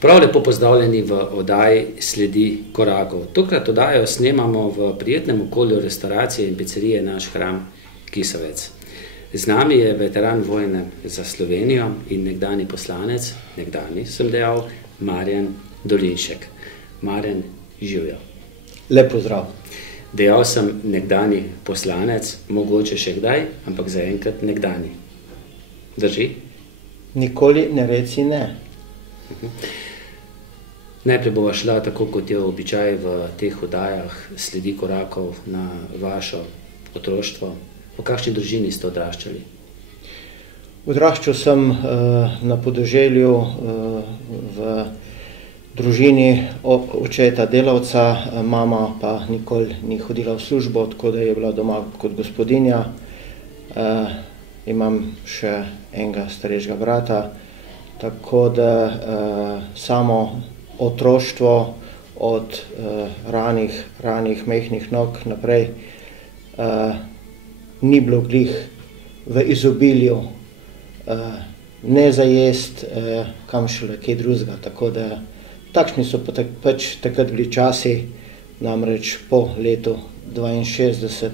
Prav lepo pozdravljeni v oddaji Sledi korakov. Tokrat oddajo snemamo v prijetnem okolju restauracije in pizzerije Naš hram Kisovec. Z nami je veteran vojne za Slovenijo in nekdani poslanec, nekdani sem dejal, Marjan Dolinšek. Marjan, živjo. Lep pozdrav. Dejal sem nekdani poslanec, mogoče še kdaj, ampak zaenkrat nekdani. Drži? Nikoli ne reci ne. Najprej bova šla, tako kot je običaj v teh oddajah Sledi korakov, na vašo otroštvo. V kakšni družini ste odraščali? Odraščal sem na podeželju v družini očeta delavca, mama pa nikoli ni hodila v službo, tako da je bila doma kot gospodinja. Imam še enega starejšega brata, tako da samo otroštvo od ranih mehkih nog naprej ni bilo glih v izobilju, ne za jest, kam šele kaj drugega. Tako da takšni so pač takrat bili časi, namreč po letu 62,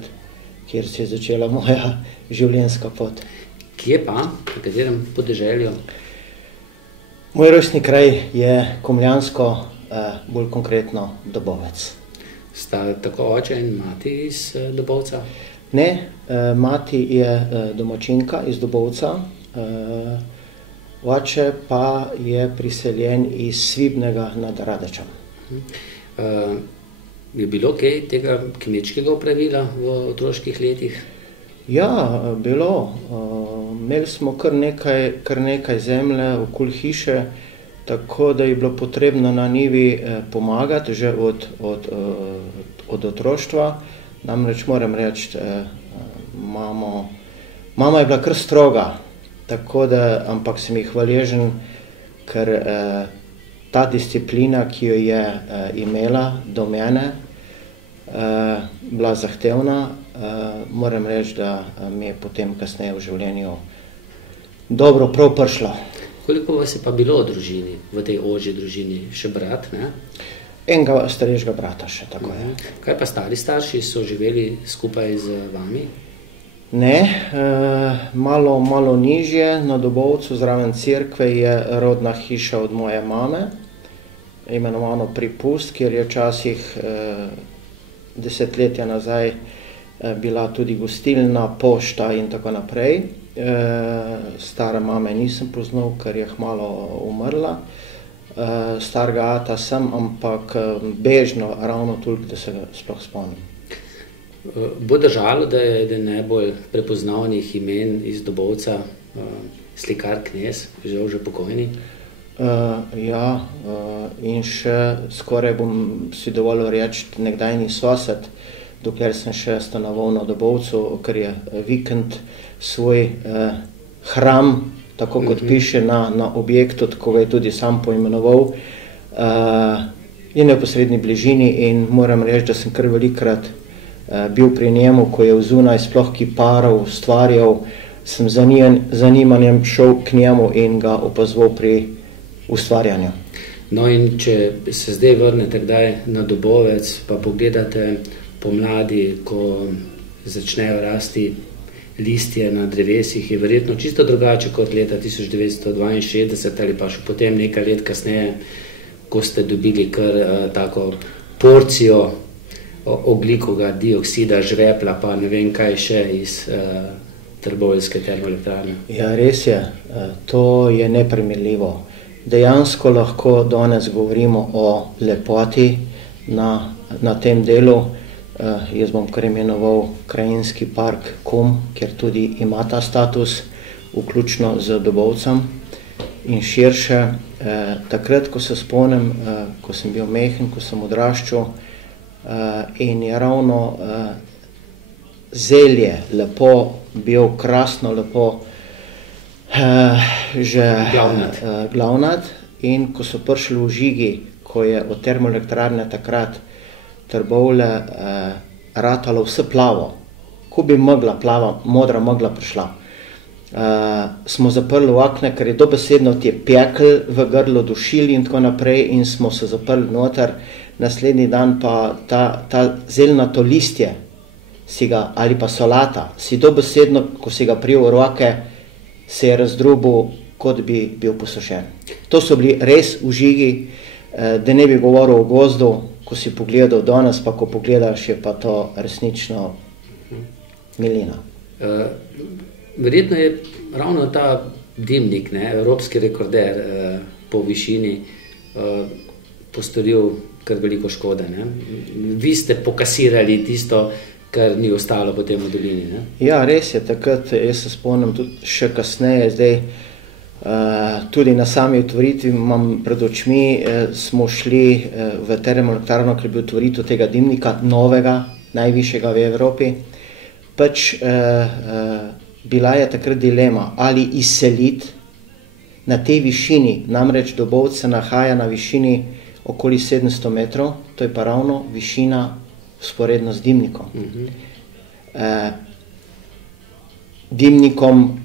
kjer se je začela moja življenjska pot. Kje pa? V katerem podeželju? Moj rojstni kraj je Komljansko, bolj konkretno Dobovec. Sta tako oče in mati iz Dobovca? Ne, mati je domačinka iz Dobovca, oče pa je priseljen iz Svibnega nad Radečem. Je bilo kaj tega kmečkega opravila v otroških letih? Ja, bilo. Imeli smo kar nekaj zemlje okoli hiše, tako da je bilo potrebno na njivi pomagati že od otroštva. Namreč moram reči, mama je bila kar stroga, tako da, ampak sem jih hvaležen, ker ta disciplina, ki jo je imela do mene, bila zahtevna. Moram reči, da mi je potem kasneje v življenju dobro prav prišlo. Koliko vas je pa bilo v družini, v tej ožji družini? Še brat, ne? Enega starejšega brata še, tako je. Kaj pa stari starši, so živeli skupaj z vami? Ne, malo nižje, na Dobovcu, zraven cerkve, je rodna hiša od moje mame, imenovano Pripust, kjer je včasih desetletja nazaj bila tudi gostilna, pošta in tako naprej. Stare mame nisem poznal, ker je kmalu umrla. Starega ata sem, ampak bežno, ravno toliko, da se ga sploh spomnim. Bo držalo, da je eden najbolj prepoznavnih imen iz Dobovca slikar Knez, žal že pokojni? Ja, in še skoraj bom si dovolil reči nekdajni sosed, dokler sem še stanoval na Dobovcu, ker je vikend svoj hram, tako kot piše na objektu, tako ga je tudi sam poimenoval, je v neposredni bližini in moram reči, da sem kar velikokrat bil pri njemu, ko je vzunaj sploh kiparov, ustvarjal, sem zanimanjem šel k njemu in ga opazoval pri ustvarjanju. No, in če se zdaj vrnete kdaj na Dobovec, pa pogledate pomladi, ko začnejo rasti listje na drevesih, je verjetno čisto drugače kot leta 1962 ali pa še potem nekaj let kasneje, ko ste dobili kar tako porcijo ogljikovega dioksida, žvepla, pa ne vem kaj še iz trboveljske termoelektrarne. Ja, res je, to je neprimerljivo. Dejansko lahko danes govorimo o lepoti na tem delu. Jaz bom kar imenoval krajinski park Kom, kjer tudi ima ta status, vključno z Dobovcem in širše. Takrat, ko se spomnim, ko sem bil mehen, ko sem odraščal in je ravno zelje lepo, bil krasno lepo že glavnat, in ko so prišli v žigi, ko je od termoelektrarne takrat Trbovlje ratalo vse plavo, ko bi modra megla prišla. smo zaprli okna, ker je dobesedno ti pekel v grlo, dušili in tako naprej in smo se zaprli noter. Naslednji dan pa ta zelnato listje ali pa solata, si dobesedno, ko si ga prijel v roke, se je razdrubil, kot bi bil posušen. To so bili res užigi, da ne bi govoril o gozdu, ko si pogledal danes, pa ko pogledaš, je pa to resnično milina. Verjetno je ravno ta dimnik, evropski rekorder po višini, postoril kar veliko škode. Vi ste pokasirali tisto, kar ni ostalo potem v dolini. Ne? Ja, res je, takrat, jaz se spomnim tudi še kasneje, zdaj tudi na sami otvoritvi imam pred očmi, smo šli v termoelektrarno, ker je bil otvoritev tega dimnika, novega, najvišjega v Evropi. Bila je takrat dilema, ali izseliti na tej višini, namreč Dobovec se nahaja na višini okoli 700 metrov, to je pa ravno višina vzporedno z dimnikom. Dimnikom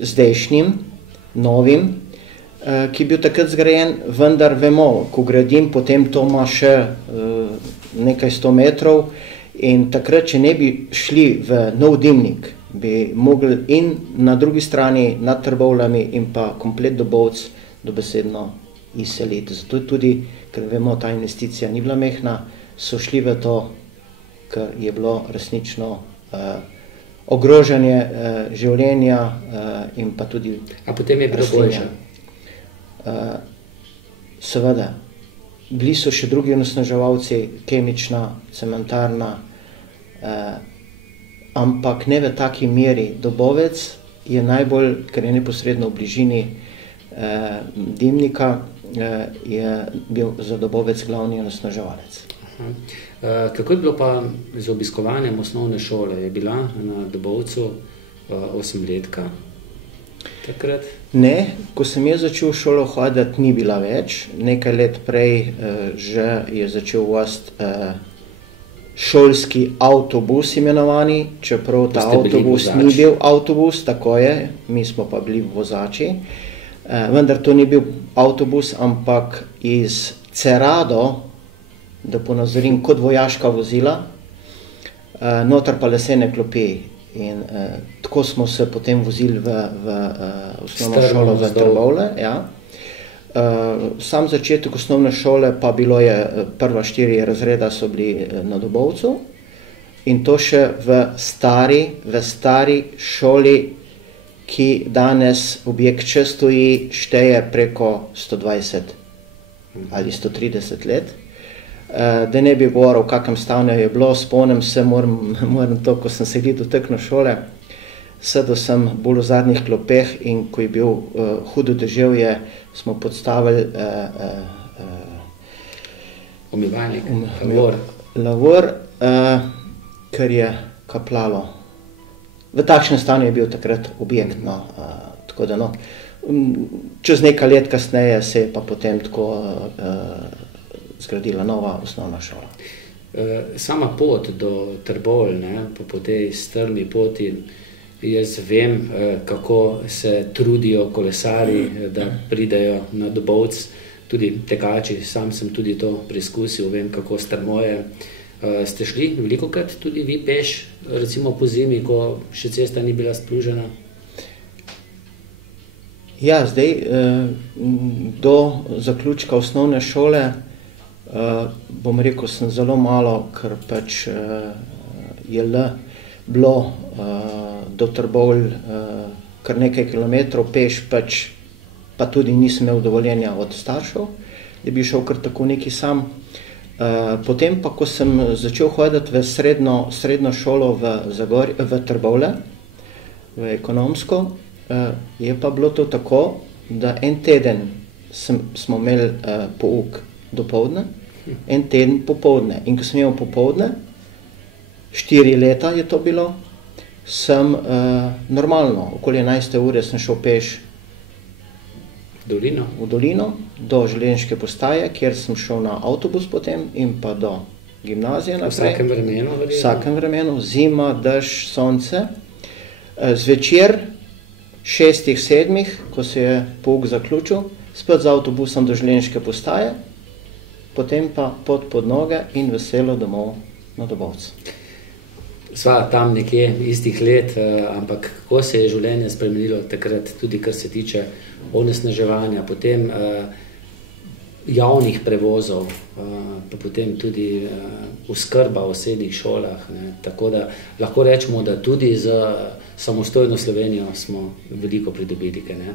zdajšnjim, novim, ki je bil takrat zgrajen, vendar vemo, ko gradim, potem to ima še nekaj 100 metrov in takrat, če ne bi šli v nov dimnik, bi mogli in na drugi strani nad Trbovljami in pa komplet Dobovec dobesedno izseliti. Zato tudi, ker vemo, ta investicija ni bila mehna, so šli v to, ker je bilo resnično ogrožanje življenja in pa tudi A potem je bilo boljše? Seveda. Bili so še drugi onesnaževalci, kemična, cementarna, ampak ne v taki meri. Dobovec je najbolj, ker je neposredno v bližini dimnika, je bil za Dobovec glavni onesnaževalec. Kako je bilo pa z obiskovanjem osnovne šole? Je bila na Dobovcu 8-letka takrat? Ne, ko sem jaz začel šolo hoditi, ni bila več. Nekaj let prej že je začel voziti šolski avtobus imenovani, čeprav ta avtobus ni bil avtobus, tako je, mi smo pa bili vozači. Vendar to ni bil avtobus, ampak iz Cerado, da ponazorim, kot vojaška vozila, noter pa lesene klopi. In tako smo se potem vozili v osnovno šolo za Trbovlje. Ja. Sam začetek osnovne šole pa bilo je, prva 4 razreda so bili na Dobovcu in to še v stari šoli, ki danes objekt še stoji, šteje preko 120 ali 130 let. Da ne bi govoril, v kakem stanju je bilo, spomnim se, moram to, ko sem se dotaknil šole, sedel sem bolj v zadnjih klopeh in ko je bil hudo deževje, smo podstavili umivalnik, lavor, ker je kaplalo. V takšnem stanju je bil takrat objekt, tako da čez nekaj let kasneje se je pa potem tako zgradila nova osnovna šola. Sama pot do Trbovlj, po tej strmi poti, jaz vem, kako se trudijo kolesari, da pridejo na Dobovec, tudi tekači, sam sem tudi to preizkusil, vem, kako strmo je. Ste šli velikokrat tudi vi peš, recimo po zimi, ko še cesta ni bila splužena? Ja, zdaj do zaključka osnovne šole bom rekel, sem zelo malo, ker pač je bilo do Trbovlj kar nekaj kilometrov peš, pač pa tudi nisem imel dovoljenja od staršev, da bi šel kar tako neki sam. Potem pa, ko sem začel hoditi v srednjo šolo v Trbovlje, v ekonomsko, je pa bilo to tako, da en teden smo imeli pouk dopoldne, en teden popoldne. In ko sem imel popoldne, 4 leta je to bilo, sem normalno, okoli 11. ure sem šel peš v dolino, do železniške postaje, kjer sem šel na avtobus potem in pa do gimnazije naprej. V vsakem vremenu? V vsakem vremenu, zima, dež, sonce. Zvečer 6, 7, ko se je pouk zaključil, spet z avtobusom do Želeniške postaje, potem pa pot pod noge in veselo domov na Dobovec. Sva tam nekje istih let, ampak kako se je življenje spremenilo takrat, tudi kar se tiče onesnaževanja, potem javnih prevozov, pa potem tudi oskrba v osrednjih šolah, ne. Tako da lahko rečemo, da tudi za samostojno Slovenijo smo veliko pridobili. Ne.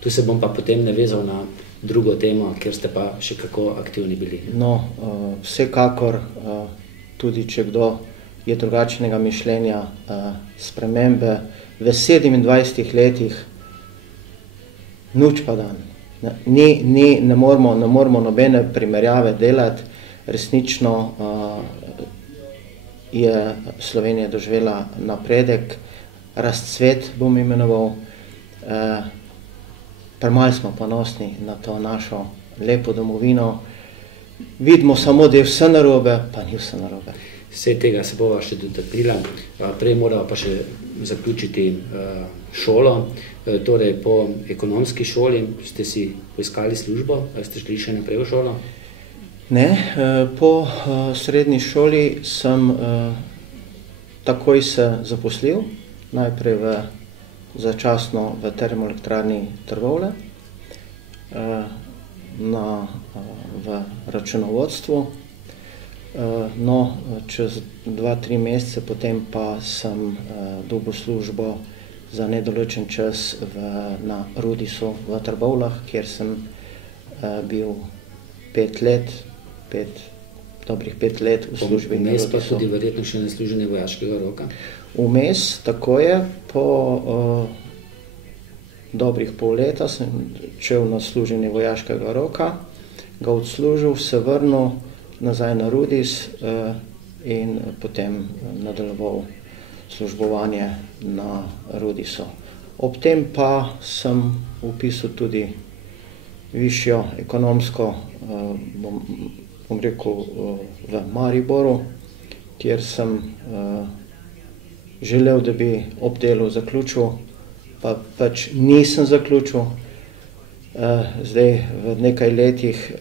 Tu se bom pa potem navezal na drugo temo, kjer ste pa še kako aktivni bili. No, vsekakor, tudi če kdo je drugačnega mišljenja, spremembe v 27 letih nič pa dan. Ne moramo nobene primerjave delati, resnično je Slovenija doživela napredek, razcvet bom imenoval, premalo smo ponosni na to našo lepo domovino, vidimo samo, da je vse narobe, pa ni vse narobe. Vse tega se bova še dotaknila, prej morava pa še zaključiti šolo, torej po ekonomski šoli ste si poiskali službo, ste šli še naprej v šolo? Ne, po srednji šoli sem takoj se zaposlil, najprej začasno v termoelektrarni Trbovlje, v računovodstvu. No, čez 2-3 mesece potem pa sem dobil službo za nedoločen čas na Rudisu v Trbovljah, kjer sem bil 5 let, dobrih 5 let v službi na Rudisu. Vmes pa tudi verjetno še na služenje vojaškega roka? Vmes, tako je, po dobrih pol leta sem šel na služenje vojaškega roka, ga odslužil, se vrnil nazaj na Rudis in potem nadaljeval službovanje na Rudisu. Ob tem pa sem vpisal tudi višjo ekonomsko, bom rekel, v Mariboru, kjer sem želel, da bi ob delu zaključil, pa pač nisem zaključil. Zdaj v nekaj letih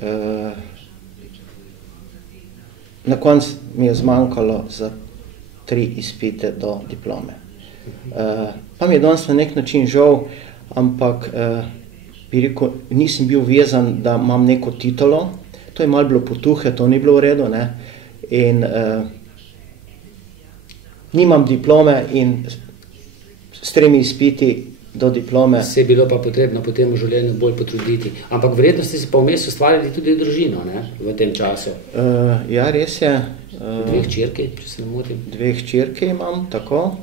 na koncu mi je zmanjkalo za 3 izpite do diplome. Pa mi je danes na nek način žal, ampak bi rekel, nisem bil vezan, da imam neko titolo. To je malo bilo potuhe, to ni bilo v redu, ne? In nimam diplome in s 3 izpiti do diplome. Se je bilo pa potrebno potem v življenju bolj potruditi. Ampak verjetno ste si pa vmes ustvarjali tudi družino, ne, v tem času. Ja, res je. 2 hčerke, če se ne motim. 2 hčerke imam, tako.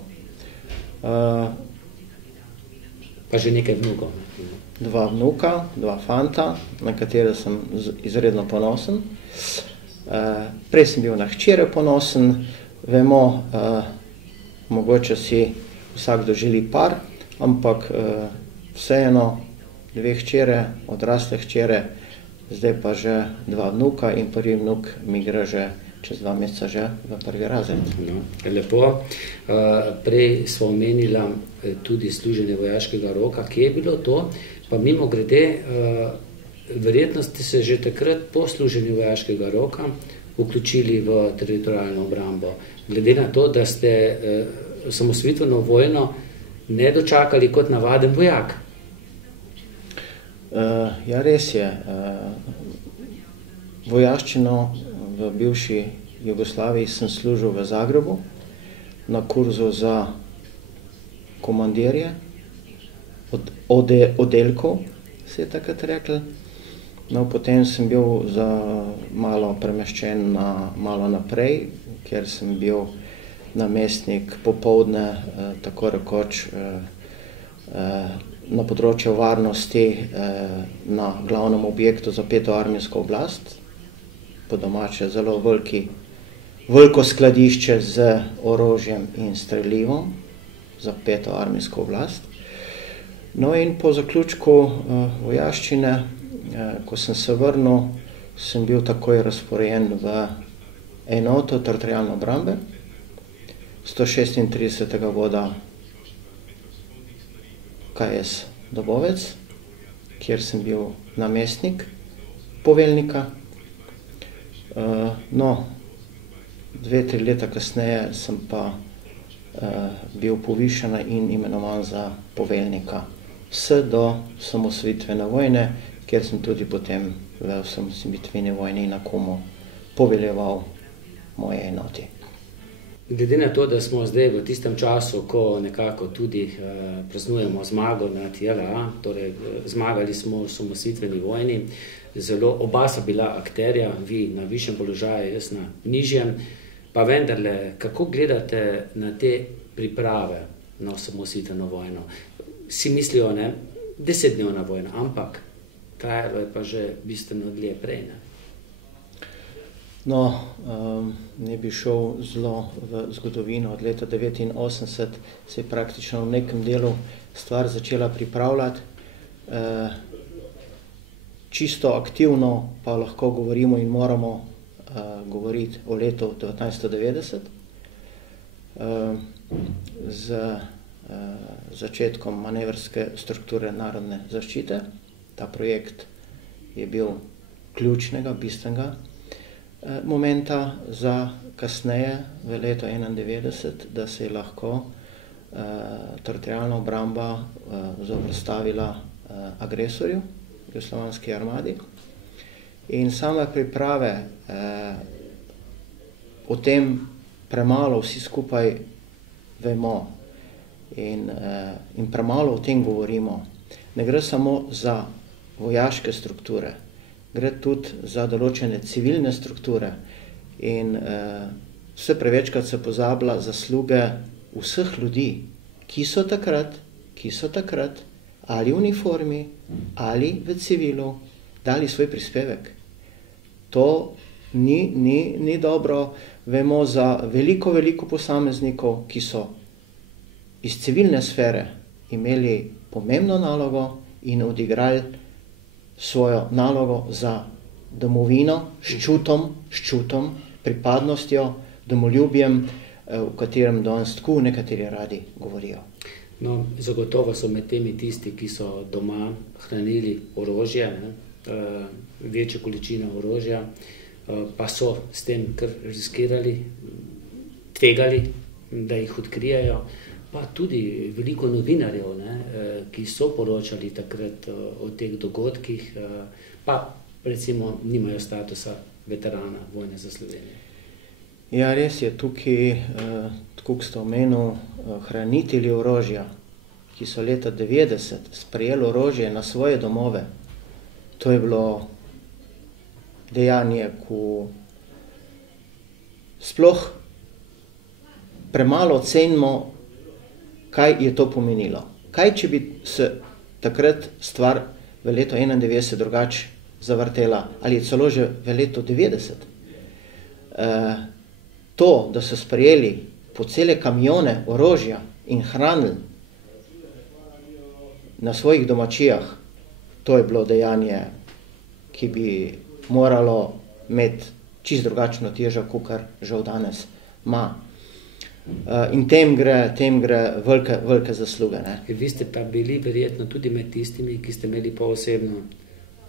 Pa že nekaj vnukov. 2 vnuka, 2 fanta, na katere sem izredno ponosen. Prej sem bil na hčere ponosen. Vemo, mogoče si vsakdo želi par, ampak vseeno 2 hčere, odrasle hčere, zdaj pa že 2 vnuka in prvi vnuk mi gre že čez 2 meseca že v 1. razred. No, lepo. Prej smo omenila tudi služenje vojaškega roka. Kje je bilo to? Pa mimo grede, verjetno ste se že takrat po služenju vojaškega roka vključili v teritorialno obrambo. Glede na to, da ste osamosvojitveno vojno ne dočakali kot navaden vojak. Ja, res je. Vojaščino v bivši Jugoslaviji sem služil v Zagrebu na kurzu za komandirje oddelkov, se je takrat rekli. No, potem sem bil za malo premeščen malo naprej, kjer sem bil namestnik popoldne, tako rekoč, na področju varnosti na glavnem objektu za 5. armijsko oblast, po domače zelo veliko skladišče z orožjem in strelivom za 5. armijsko oblast. No in po zaključku vojaščine, ko sem se vrnil, sem bil takoj razporejen v enoto teritorialne obrambe, 136. voda KS Dobovec, kjer sem bil namestnik poveljnika. No, 2-3 leta kasneje sem pa bil povišan in imenovan za poveljnika vse do osamosvojitvene vojne, kjer sem tudi potem v osamosvojitveni vojni na Kumu poveljeval moje enoti. Glede na to, da smo zdaj v tistem času, ko nekako tudi praznujemo zmago nad JLA, torej zmagali smo v osamosvojitveni vojni, oba sta bila akterja, vi na višjem položaju, jaz na nižjem, pa vendarle, kako gledate na te priprave na osamosvojitveno vojno? Vsi mislijo, 10-dnevna vojna, ampak trajalo je pa že bistveno dlje prej, ne? No, ne bi šel zelo v zgodovino. Od leta 1989 se je praktično v nekem delu stvar začela pripravljati. Čisto aktivno pa lahko govorimo in moramo govoriti o letu 1990 z začetkom manevrske strukture narodne zaščite. Ta projekt je bil ključnega, bistvenega momenta za kasneje, v letu 1991, da se je lahko teritorialna obramba zoperstavila agresorju, jugoslovanski armadi. In same priprave o tem premalo vsi skupaj vemo in premalo o tem govorimo. Ne gre samo za vojaške strukture, gre tudi za določene civilne strukture in vse prevečkrat se pozablja zasluge vseh ljudi, ki so takrat ali v uniformi ali v civilu dali svoj prispevek. To ni dobro. Vemo za veliko posameznikov, ki so iz civilne sfere imeli pomembno nalogo in odigrali svojo nalogo za domovino s čutom, pripadnostjo, domoljubjem, v katerem danes tako nekateri radi govorijo. No, zagotovo so med temi tisti, ki so doma hranili orožje, večje količine orožja, pa so s tem kar riskirali, tvegali, da jih odkrijejo, pa tudi veliko novinarjev, ki so poročali takrat o teh dogodkih, pa recimo nimajo statusa veterana vojne za Slovenijo. Ja, res je, tukaj, tako ste omenil, hranitelji orožja, ki so leta 1990 sprejeli orožje na svoje domove. To je bilo dejanje, ko sploh premalo cenimo, kaj je to pomenilo. Kaj, če bi se takrat stvar v letu 1991 drugače zavrtela, ali celo že v letu 1990. To, da so sprejeli po cele kamione orožja in hranili na svojih domačijah, to je bilo dejanje, ki bi moralo imeti čisto drugačno težo, kakor žal danes ima. In tem gre velike zasluge. Vi ste pa bili verjetno tudi med tistimi, ki ste imeli pa osebno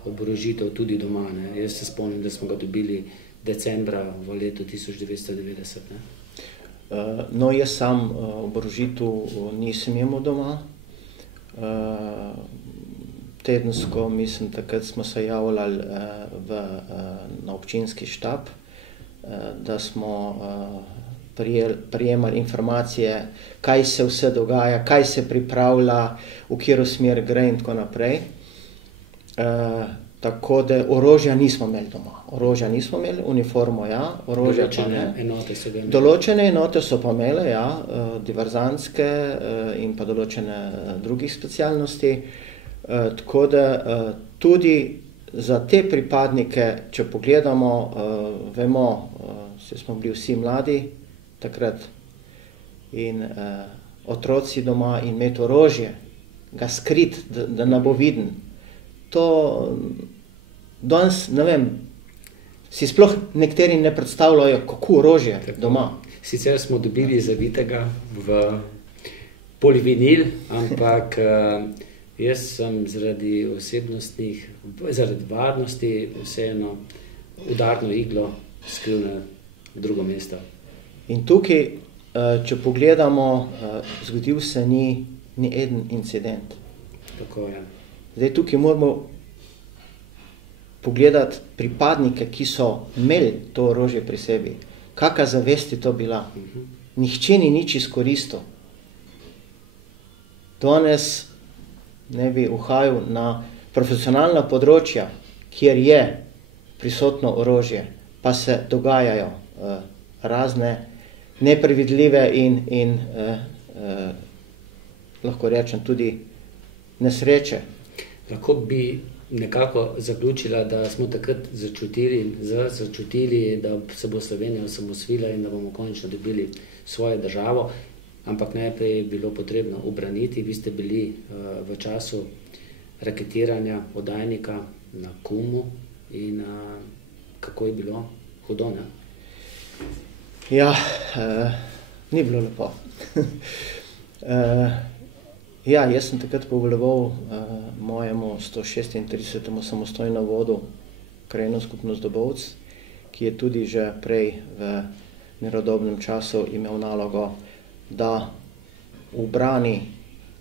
oborožitev tudi doma. Jaz se spomnim, da smo ga dobili decembra v letu 1990. No, jaz sam oborožitev nisem imel doma. Tedensko, mislim, takrat smo se javljali na občinski štab, da smo prijemali informacije, kaj se vse dogaja, kaj se pripravlja, v katero smer gre in tako naprej. Tako da orožja nismo imeli doma. Orožja nismo imeli, uniformo ja, orožja pa ne. Določene enote so pa imele, ja, diverzantske in pa določene drugih specialnosti. Tako da tudi za te pripadnike, če pogledamo, vemo, smo bili vsi mladi takrat in otroci doma in imeti orožje, ga skrit, da ne bo viden. To danes, ne vem, si sploh nekateri ne predstavljajo, kako orožje doma. Sicer smo dobili zavitega v polivinil, ampak jaz sem zaradi varnosti vseeno udarno iglo skril na drugo mesto. In tukaj, če pogledamo, zgodil se ni eden incident. Tako je. Zdaj tukaj moramo pogledati pripadnike, ki so imeli to orožje pri sebi. Kakšna zavest je to bila? Nihče ni nič izkoristil. Danes ne bi uhajal na profesionalna področja, kjer je prisotno orožje, pa se dogajajo razne neprevidljive in lahko rečem tudi nesreče. Lahko bi nekako zaključila, da smo takrat začutili, da se bo Slovenija osamosvila in da bomo končno dobili svojo državo, ampak najprej je bilo potrebno ubraniti. Vi ste bili v času raketiranja oddajnika na Kumu in kako je bilo? Hudo, ne? Ja, ni bilo lepo. Ja, jaz sem takrat povoloval mojemu 136. samostojno vodu krajevno skupnost Dobovec, ki je tudi že prej v mirodobnem času imel nalogo, da ubrani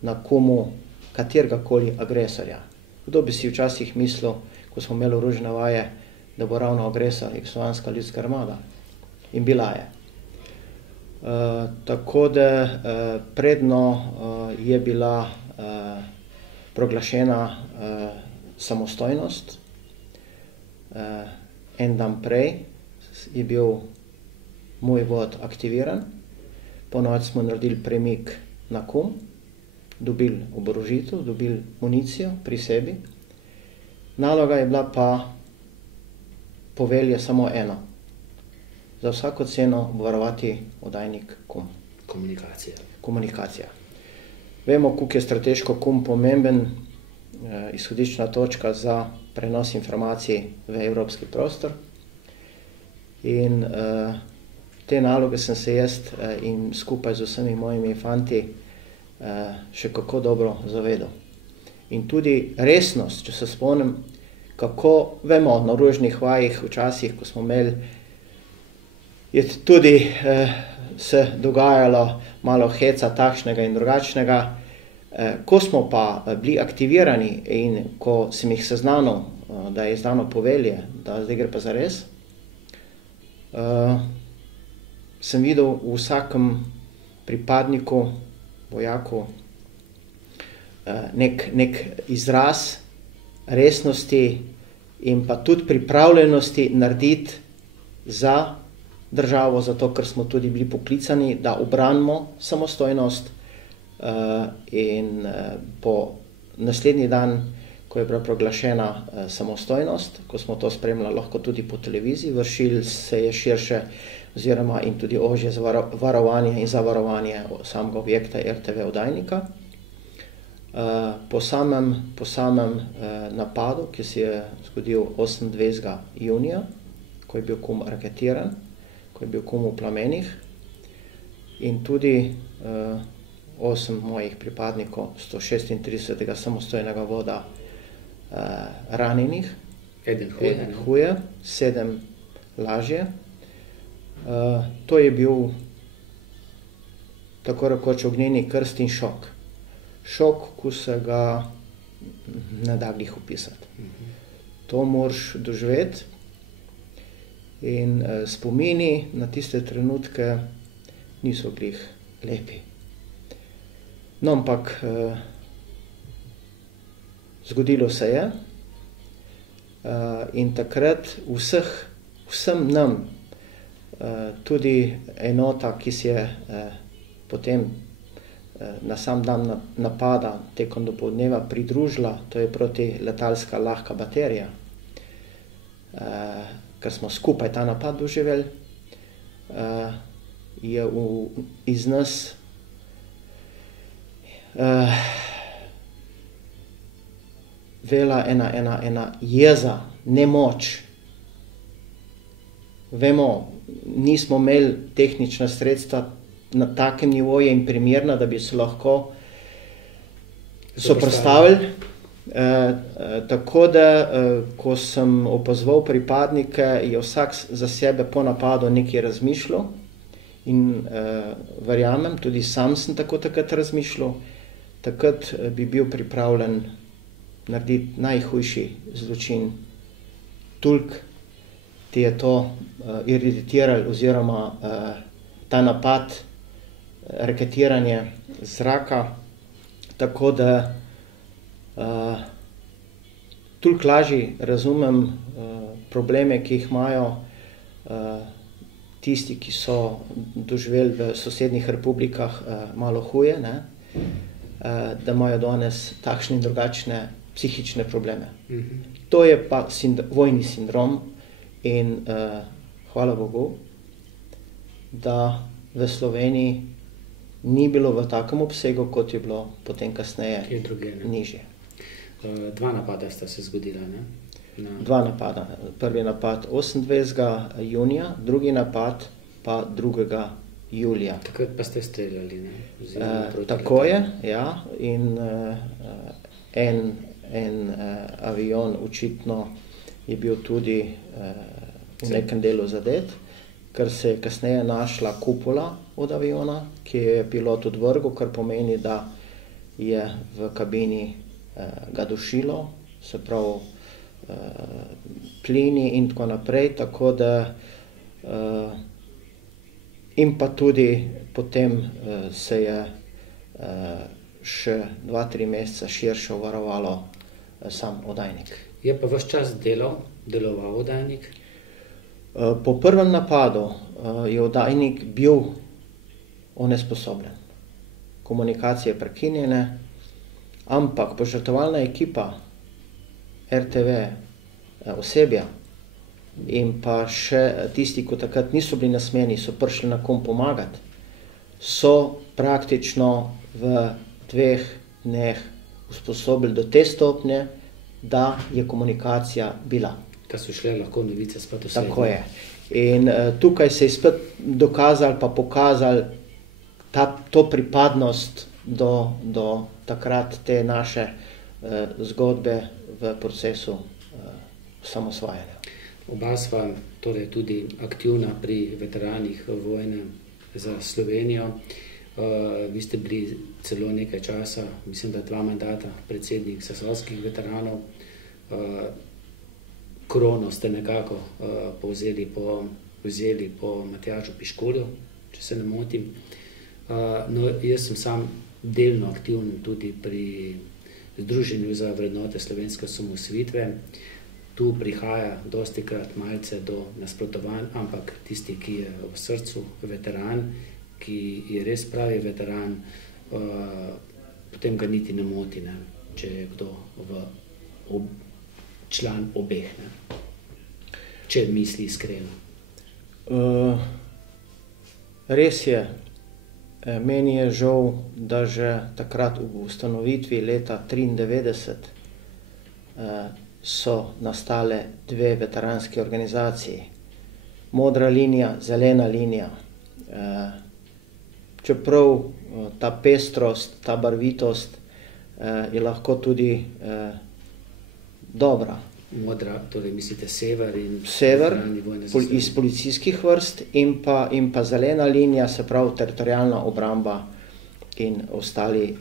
na Kumu kateregakoli agresorja. Kdo bi si včasih mislil, ko smo imeli orožne vaje, da bo ravno agresor Jugoslovanska ljudska armada? In bila je. Tako da predno je bila proglašena samostojnost. En dan prej je bil moj vod aktiviran, ponoči smo naredili premik na Kum, dobili oborožitev, dobili municijo pri sebi. Naloga je bila pa povelje samo eno. Za vsako ceno varovati oddajnik Kum. Komunikacija. Vemo, koliko je strateško Kum pomemben, izhodiščna točka za prenos informacij v evropski prostor. In te naloge sem se jaz in skupaj z vsemi mojimi fanti še kako dobro zavedal. In tudi resnost, če se spomnim, kako vemo na orožnih vajih včasih, ko smo imeli, je tudi se dogajalo malo heca takšnega in drugačnega. Ko smo pa bili aktivirani in ko sem jih seznanil, da je izdano povelje, da zdaj gre pa za res, sem videl v vsakem pripadniku, vojaku, nek izraz resnosti in pa tudi pripravljenosti narediti za državo, zato ker smo tudi bili poklicani, da ubranimo samostojnost. In po naslednji dan, ko je bila proglašena samostojnost, ko smo to spremljali lahko tudi po televiziji, vršili se je širše oziroma in tudi ožje varovanje in zavarovanje samega objekta RTV oddajnika. Po samem napadu, ki se je zgodil 28. junija, ko je bil Kum raketiran, ko je bil Kum v plamenih in tudi 8 mojih pripadnikov 136. samostojnega voda ranjenih, eden huje, 7 lažje. To je bil tako rekoč ognjeni krst in šok. Šok, ko se ga ne da glih opisati. To moraš doživeti in spomini na tiste trenutke niso glih lepi. No, ampak zgodilo se je in takrat vsem nam, tudi enota, ki se je potem na sam dan napada tekom dopoldneva pridružila, to je protiletalska lahka baterija, ker smo skupaj ta napad doživeli, je iz nas vela ena jeza, nemoč. Vemo, nismo imeli tehnična sredstva na takem nivoju in primerna, da bi se lahko soprstavili. Tako da, ko sem opazoval pripadnike, je vsak za sebe po napadu nekaj razmišljal in verjamem, tudi sam sem tako takrat razmišljal, takrat bi bil pripravljen narediti najhujši zločin. Toliko ti je to iritiralo oziroma ta napad, raketiranje zraka, tako da toliko lažje razumem probleme, ki jih imajo tisti, ki so doživeli v sosednjih republikah malo huje, ne? Da imajo danes takšne in drugačne psihične probleme. To je pa vojni sindrom in hvala Bogu, da v Sloveniji ni bilo v takem obsegu, kot je bilo potem kasneje nižje. Dva napada sta se zgodila, ne? Dva napada. Prvi napad 28. junija, drugi napad pa 2. julija. Takrat pa ste streljali, ne? Tako je, ja. In en avion očitno je bil tudi v nekem delu zadet, ker se je kasneje našla kupola od aviona, ki je pilot odvrgel, kar pomeni, da je v kabini ga dušilo, se pravi plini in tako naprej, tako da in pa tudi potem se je še 2-3 meseca širše varovalo sam oddajnik. Je pa ves čas deloval oddajnik? Po prvem napadu je oddajnik bil onesposobljen. Komunikacije prekinjene, ampak požrtvovalna ekipa RTV osebja in pa še tisti, ki takrat niso bili nasmejani, so prišli na kom pomagati, so praktično v 2 dneh usposobili do te stopnje, da je komunikacija bila. Da so šle lahko novice spet v svet. Tako je. In tukaj se je spet dokazali pa pokazali to pripadnost do takrat te naše zgodbe v procesu osamosvajanja. Oba sva torej tudi aktivna pri veteranih vojne za Slovenijo. Vi ste bili celo nekaj časa, mislim, da 2 mandata, predsednik zasavskih veteranov. Krono ste nekako vzeli po Matjažu Piškolju, če se ne motim. No, jaz sem sam delno aktiven tudi pri Združenju za vrednote slovenske osamosvojitve. Tu prihaja dostikrat malce do nasprotovanj, ampak tisti, ki je v srcu veteran, ki je res pravi veteran, potem ga niti ne moti, ne, če je kdo član obeh, ne, če misli iskreno. Res je. Meni je žal, da že takrat v ustanovitvi leta 1993 so nastale 2 veteranske organizacije. Modra linija, zelena linija. Čeprav ta pestrost, ta barvitost je lahko tudi dobra. Modra, torej mislite sever in sever iz policijskih vrst in pa zelena linija, se pravi teritorialna obramba in ostali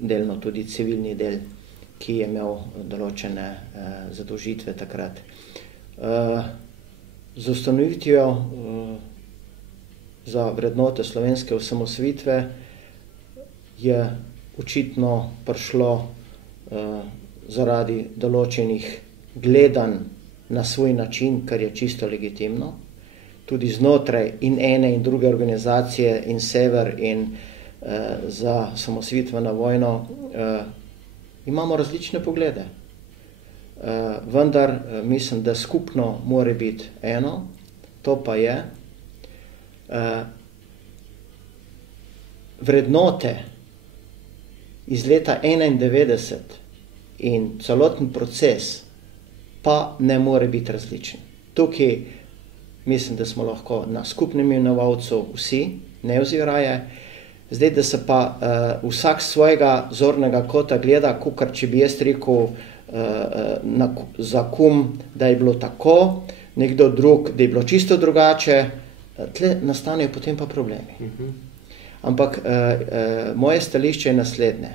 delno tudi civilni del, ki je imel določene zadolžitve takrat. Z ustanovitvijo za vrednote slovenske osamosvojitve je očitno prišlo zaradi določenih gledan na svoj način, kar je čisto legitimno. Tudi znotraj in ene in druge organizacije in sever in za osamosvojitveno vojno imamo različne poglede. Vendar mislim, da skupno mora biti eno, to pa je vrednote iz leta 1991 in celoten proces pa ne more biti različen. Tukaj mislim, da smo lahko na skupnem imenovalcu vsi, ne oziraje. Zdaj, da se pa vsak svojega zornega kota gleda, kakor če bi jaz rekel za kum, da je bilo tako, nekdo drug, da je bilo čisto drugače, tle nastanejo potem pa problemi. Ampak moje stališče je naslednje.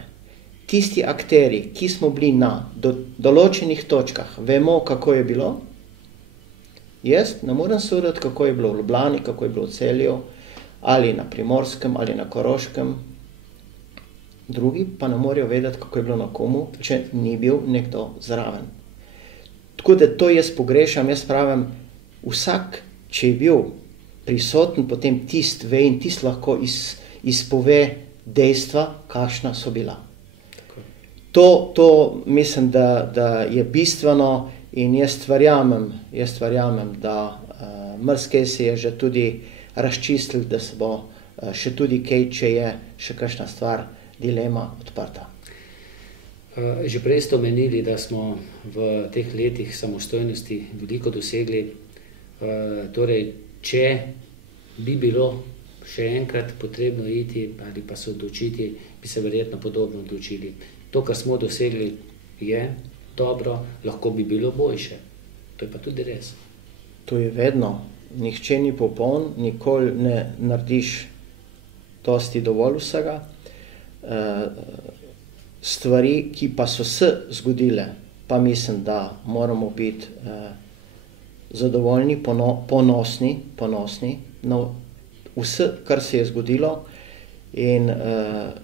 Tisti akteri, ki smo bili na določenih točkah, vemo, kako je bilo. Jaz ne morem soditi, kako je bilo v Ljubljani, kako je bilo v Celju, ali na Primorskem, ali na Koroškem. Drugi pa ne morejo vedeti, kako je bilo na komu, če ni bil nekdo zraven. Tako da to jaz pogrešam, jaz pravim, vsak, če je bil prisoten, potem tist ve in tist lahko izpove dejstva, kakšna so bila. To mislim, da je bistveno in jaz verjamem, da marsikaj se je že tudi razčistili, da se bo še tudi kaj, če je še kakšna stvar, dilema odprta. Že prej ste omenili, da smo v teh letih samostojnosti veliko dosegli. Torej, če bi bilo še enkrat potrebno iti ali pa se odločiti, bi se verjetno podobno odločili. To, kar smo dosegli, je dobro, lahko bi bilo boljše. To je pa tudi res. To je vedno. Nihče ni popoln, nikoli ne narediš dosti dovolj vsega. Stvari, ki pa so se zgodile, pa mislim, da moramo biti zadovoljni, ponosni na vse, kar se je zgodilo in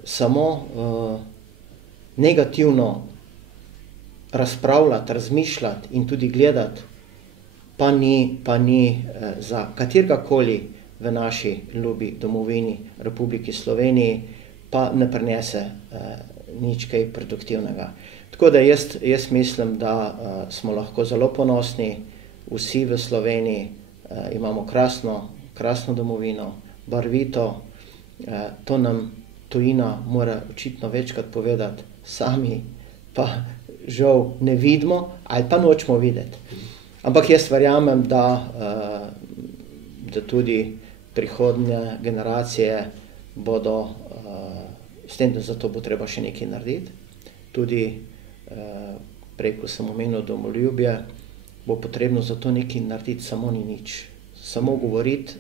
samo negativno razpravljati, razmišljati in tudi gledati, pa ni za katergakoli v naši ljubi domovini Republiki Sloveniji, pa ne prinese nič kaj produktivnega. Tako da jaz mislim, da smo lahko zelo ponosni, vsi v Sloveniji imamo krasno domovino, barvito, to nam tujina mora očitno večkrat povedati, sami pa žal ne vidimo ali pa nočemo videti. Ampak jaz verjamem, da tudi prihodnje generacije bodo s tem, da zato bo treba še nekaj narediti. Tudi preko sem omenil domoljubje, bo potrebno za to nekaj narediti, samo ni nič. Samo govoriti,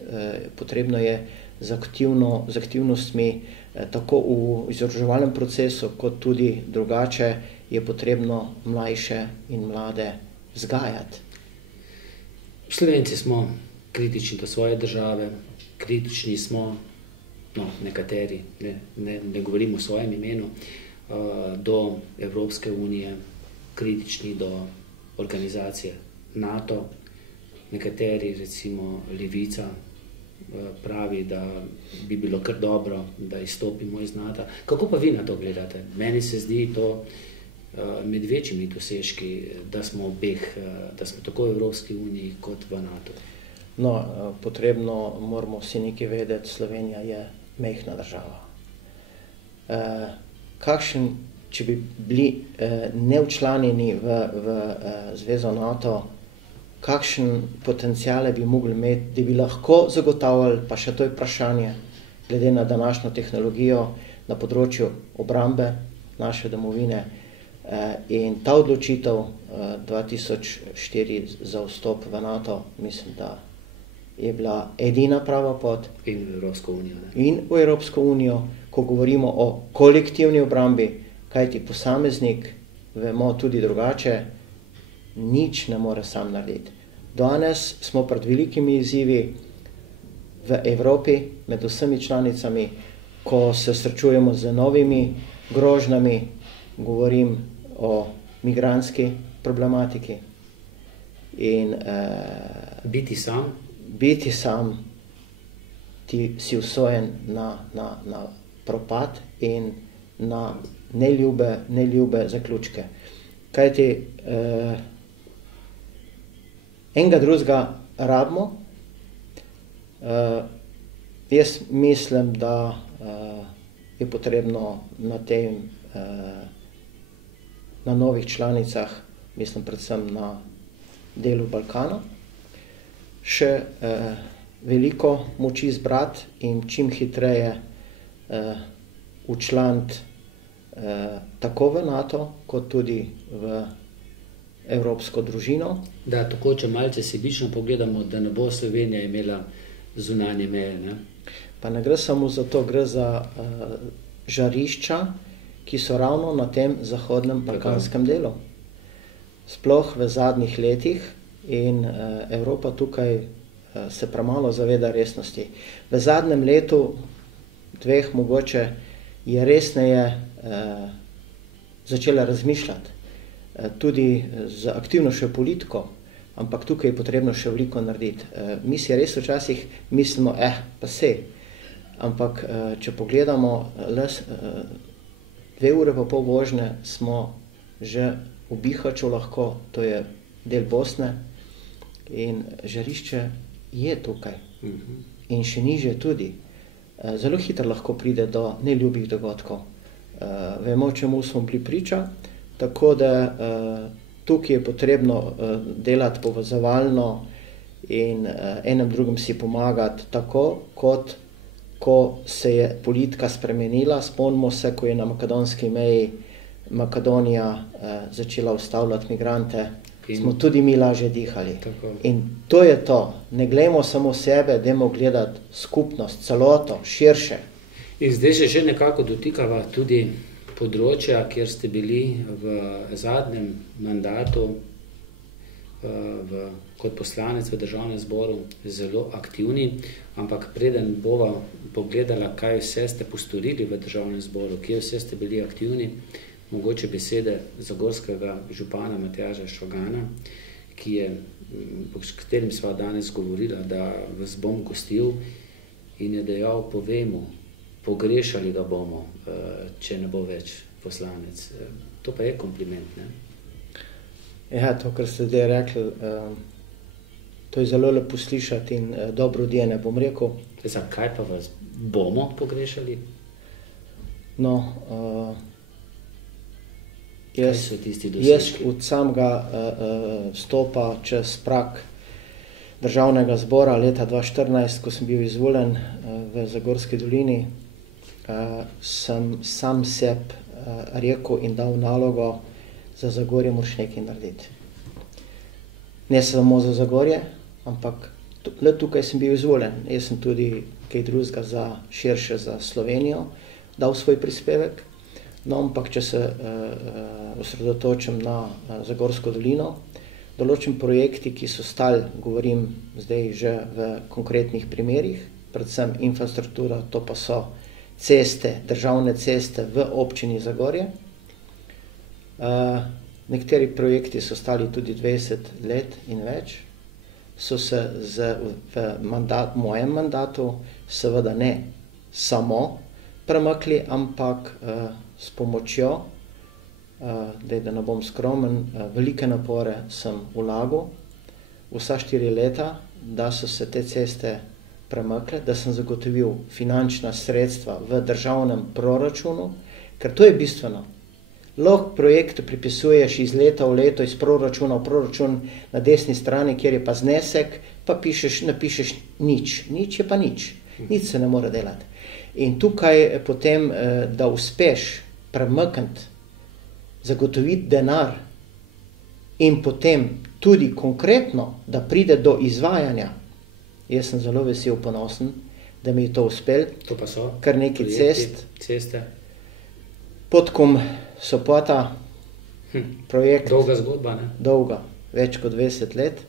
potrebno je z aktivnostmi, tako v izobraževalnem procesu, kot tudi drugače, je potrebno mlajše in mlade vzgajati. Slovenci smo kritični do svoje države, kritični smo, nekateri, ne govorimo o svojem imenu, do Evropske unije, kritični do organizacije NATO, nekateri, recimo Levica, pravi, da bi bilo kar dobro, da izstopimo iz NATO. Kako pa vi na to gledate? Meni se zdi to med večjimi dosežki, da smo tako v Evropski uniji kot v NATO. No, potrebno moramo vsi nekaj vedeti, Slovenija je majhna država. Če bi bili nevčlanjeni v zvezo NATO, kakšen potenciale bi mogli imeti, da bi lahko zagotavljali, pa še to je vprašanje, glede na današnjo tehnologijo na področju obrambe naše domovine. In ta odločitev 2004 za vstop v NATO, mislim, da je bila edina prava pot. In v Evropsko unijo. In v Evropsko unijo, ko govorimo o kolektivni obrambi, kajti posameznik, vemo tudi drugače, nič ne more sam narediti. Danes smo pred velikimi izzivi v Evropi, med vsemi članicami, ko se srečujemo z novimi grožnjami, govorim o migrantski problematiki. In biti sam, ti si usojen na propad in na neljube zaključke. Kajti enega drugega rabimo. Jaz mislim, da je potrebno na novih članicah, mislim predvsem na delu Balkana, še veliko moči zbrati in čim hitreje včlaniti tako v NATO, kot tudi v evropsko družino. Da, tako, če malce sebično pogledamo, da ne bo Slovenija imela zunanje meje, ne? Pa ne gre samo za to, gre za žarišča, ki so ravno na tem zahodnem balkanskem delu. Sploh v zadnjih letih in Evropa tukaj se premalo zaveda resnosti. V zadnjem letu, dveh mogoče, je resneje začela razmišljati. Tudi z aktivnejšo politiko, ampak tukaj je potrebno še veliko narediti. Mi si res včasih mislimo, pa sej. Ampak če pogledamo, 2 ure pa pol vožnje smo že v Bihaću lahko, to je del Bosne, in žarišče je tukaj. In še nižje tudi. Zelo hitro lahko pride do neljubih dogodkov. Vemo, čemu smo bili priča, tako da tukaj je potrebno delati povezovalno in enem drugim si pomagati tako, kot ko se je politika spremenila. Spomnimo se, ko je na makedonski meji Makedonija začela ustavljati migrante, smo tudi mi lažje dihali. Tako. In to je to. Ne gledamo samo sebe, dajmo gledati skupnost, celoto, širše. In zdaj se še nekako dotikava tudi področja, kjer ste bili v zadnjem mandatu kot poslanec v Državnem zboru zelo aktivni, ampak preden bova pogledala, kaj vse ste postorili v Državnem zboru, kje vse ste bili aktivni, mogoče besede zagorskega župana Matjaža Šogana, s katerim sva danes govorila, da vas bom gostil in je dejal, povemo, pogrešali ga bomo, če ne bo več poslanec. To pa je kompliment, ne? Ja, to, kar ste zdaj rekli, to je zelo lepo slišati in dobro odjene, bom rekel. Zakaj pa vas bomo pogrešali? No, jaz od samega stopa čez prag Državnega zbora leta 2014, ko sem bil izvoljen v Zagorski dolini, sem sam sebi rekel in dal nalogo, za Zagorje moraš nekaj narediti. Ne samo za Zagorje, ampak le tukaj sem bil izvoljen. Jaz sem tudi kaj drugega za širše za Slovenijo dal svoj prispevek. No, ampak če se osredotočim na Zagorsko dolino, določen projekti, ki so stali, govorim zdaj že v konkretnih primerih, predvsem infrastruktura, to pa so ceste, državne ceste v občini Zagorje. Nekateri projekti so stali tudi 20 let in več, so se v mojem mandatu seveda ne samo premakli, ampak s pomočjo, da ne bom skromen, velike napore sem vlagal vsa 4 leta, da so se te ceste premakle, da sem zagotovil finančna sredstva v državnem proračunu, ker to je bistveno. Lahko projektu pripisuješ iz leta v leto, iz proračuna v proračun na desni strani, kjer je pa znesek, pa napišeš nič. Nič je pa nič. Nič se ne more delati. In tukaj potem, da uspeš premakniti, zagotoviti denar in potem tudi konkretno, da pride do izvajanja. Jaz sem zelo vesel, ponosen, da mi je to uspel. To pa so kar nekaj ceste. Podkom Sopota, projekt. Dolga zgodba, ne? Dolga, več kot 20 let.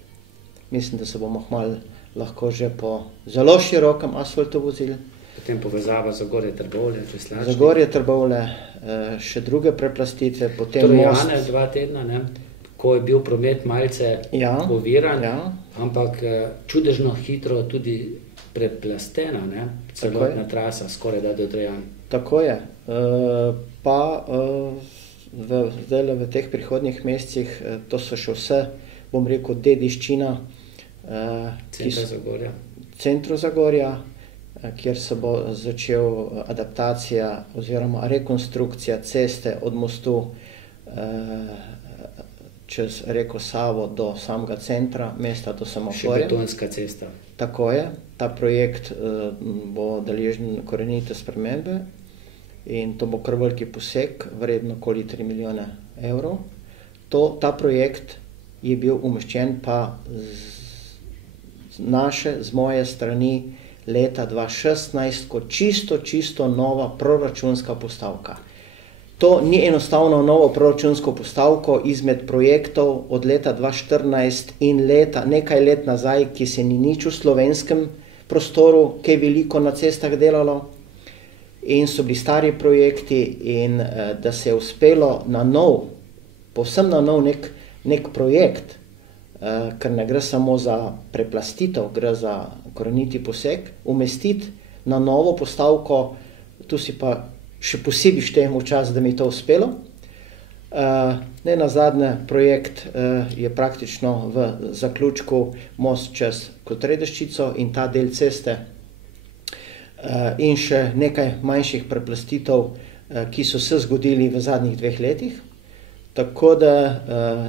Mislim, da se bomo hmalo lahko že po zelo širokem asfaltu vozili. Potem povezava Zagorje-Trbovlje, Zagorje-Trbovlje, še druge preplastitve, potem most. Trojane 2 tedna, ne? Ko je bil promet malce oviran, ampak čudežno hitro tudi preplastena, ne? Celotna trasa, skoraj da do Trojan. Tako je. Pa zdaj v teh prihodnjih mesecih, to so še vse, bom rekel, dediščina Centru Zagorja, kjer se bo začel adaptacija oziroma rekonstrukcija ceste od mostu čez reko Savo do samega centra mesta, do semaforja. Še betonska cesta. Tako je. Ta projekt bo deležen korenite spremembe in to bo kar veliki poseg, vredno okoli 3 milijone evrov. Ta projekt je bil umeščen pa z moje strani leta 2016 kot čisto nova proračunska postavka. To ni enostavno novo proračunsko postavko izmed projektov od leta 2014 in nekaj let nazaj, ki se ni nič v slovenskem prostoru, kaj veliko na cestah delalo in so bili stari projekti in da se je uspelo povsem na nov nek projekt, ker ne gre samo za preplastitev, gre za koreniti poseg, umestiti na novo postavko, tu si pa še posebej štejemo čas, da mi je to uspelo. Nenazadnje projekt je praktično v zaključku most čez Kotredeščico in ta del ceste in še nekaj manjših preplastitev, ki so se zgodili v zadnjih 2 letih. Tako da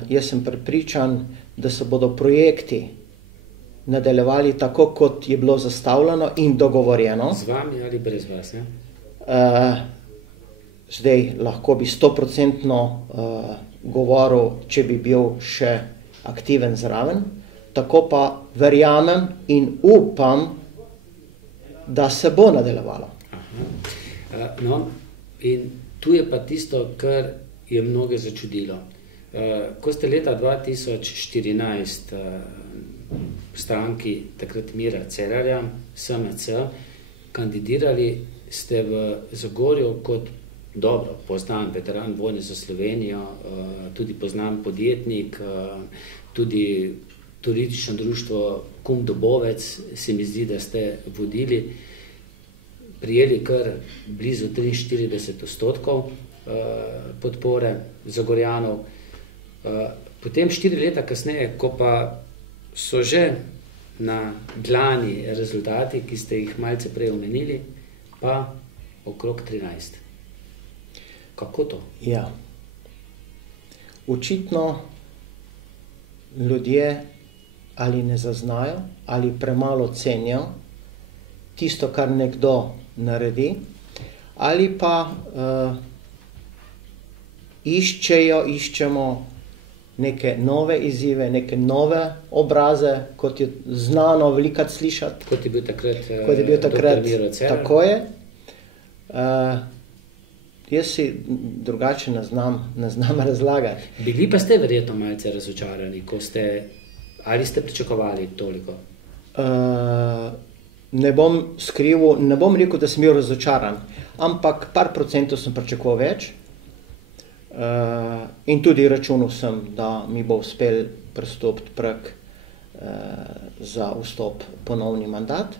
jaz sem prepričan, da se bodo projekti nadaljevali tako, kot je bilo zastavljeno in dogovorjeno. Z vami ali brez vas, ne? Zdaj lahko bi 100% govoril, če bi bil še aktiven zraven, tako pa verjamem in upam, da se bo nadaljevalo. No, in tu je pa tisto, kar je mnoge začudilo. Ko ste leta 2014 stranki takrat Mira Cerarja, SMC, kandidirali, ste v Zagorju kot dobro poznan veteran vojne za Slovenijo, tudi poznan podjetnik, tudi turistično društvo Kum Dobovec, se mi zdi, da ste vodili, prijeli kar blizu 43% podpore Zagorjanov. Potem 4 leta kasneje, ko pa so že na dlani rezultati, ki ste jih malce prej omenili, pa okrog 13. Kako to? Ja. Očitno ljudje ali ne zaznajo, ali premalo cenijo tisto, kar nekdo naredi, ali pa iščemo neke nove izzive, neke nove obraze, kot je znano velikokrat slišati. Kot je bil takrat Miro Cerar. Tako je. Jaz si drugače ne znam razlagati. Bili pa ste verjetno malce razočarani, ali ste pričakovali toliko? Ne bom skrival, ne bom rekel, da sem bil razočaran, ampak par procentov sem pričakoval več. In tudi računal sem, da mi bo uspel prestopiti prag za vstop ponovni mandat.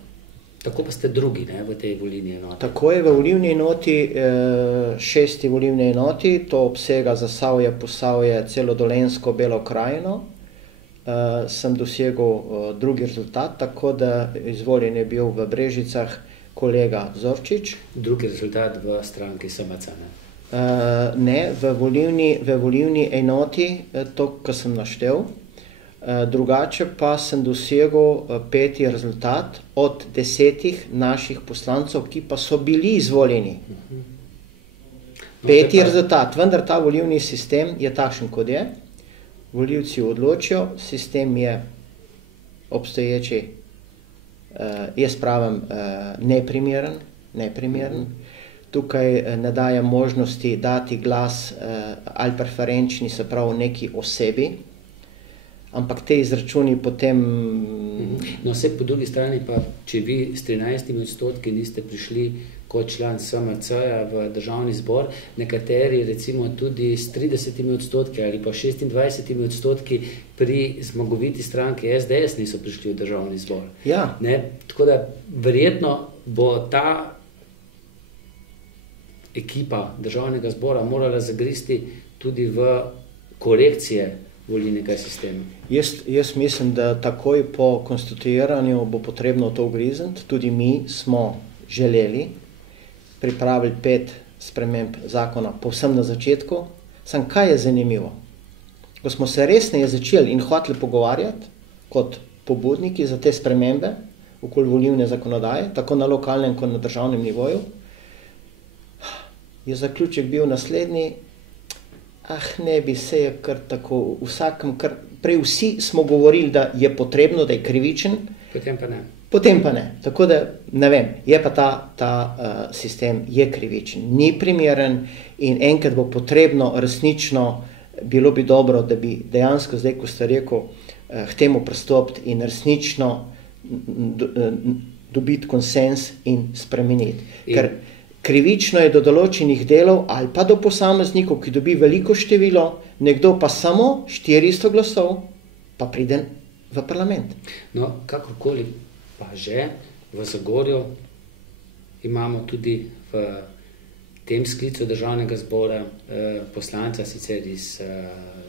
Tako pa ste drugi, ne, v tej volilni enoti. Tako je, v volilni enoti, 6. volilni enoti, to obsega Zasavje, Posavje, celo Dolenjsko, Belo krajino, sem dosegel drugi rezultat, tako da izvoljen je bil v Brežicah kolega Zorčič. Drugi rezultat v stranki SMC, ne? Ne, v volilni enoti, to, kar sem naštel. Drugače pa sem dosegel 5. rezultat od 10 naših poslancev, ki pa so bili izvoljeni. 5. rezultat, vendar ta volilni sistem je takšen, kot je. Volivci odločijo, sistem je obstoječi, jaz pravim, neprimeren. Tukaj ne daje možnosti dati glas ali preferenčni, se pravi neki osebi, ampak te izračuni potem... No, vse po drugi strani pa, če vi s 13% niste prišli kot član SMC-ja v državni zbor, nekateri recimo tudi s 30% ali pa 26% pri zmagoviti stranki SDS niso prišli v državni zbor. Ja. Ne? Tako da verjetno bo ta ekipa državnega zbora morala zagristi tudi v korekcije volilnega sistema. Jaz mislim, da takoj po konstituiranju bo potrebno to ugrizniti. Tudi mi smo želeli pripraviti 5 sprememb zakona povsem na začetku. Sam kaj je zanimivo? ko smo se resneje začeli in hoteli pogovarjati kot pobudniki za te spremembe okoli volilne zakonodaje, tako na lokalnem kot na državnem nivoju, je zaključek bil naslednji: ne bi se je kar tako, prej vsi smo govorili, da je potrebno, da je krivičen, potem pa ne. Tako da, ne vem, je pa ta sistem je krivičen, ni primeren in enkrat bo potrebno resnično, bilo bi dobro, da bi dejansko zdaj, ko ste rekel, k temu pristopiti in resnično dobiti konsens in spremeniti. Ker krivično je do določenih delov ali pa do posameznikov, ki dobi veliko število, nekdo pa samo 400 glasov, pa pride v parlament. No, kakorkoli pa že, v Zagorju imamo tudi v tem sklicu državnega zbora poslanca, sicer iz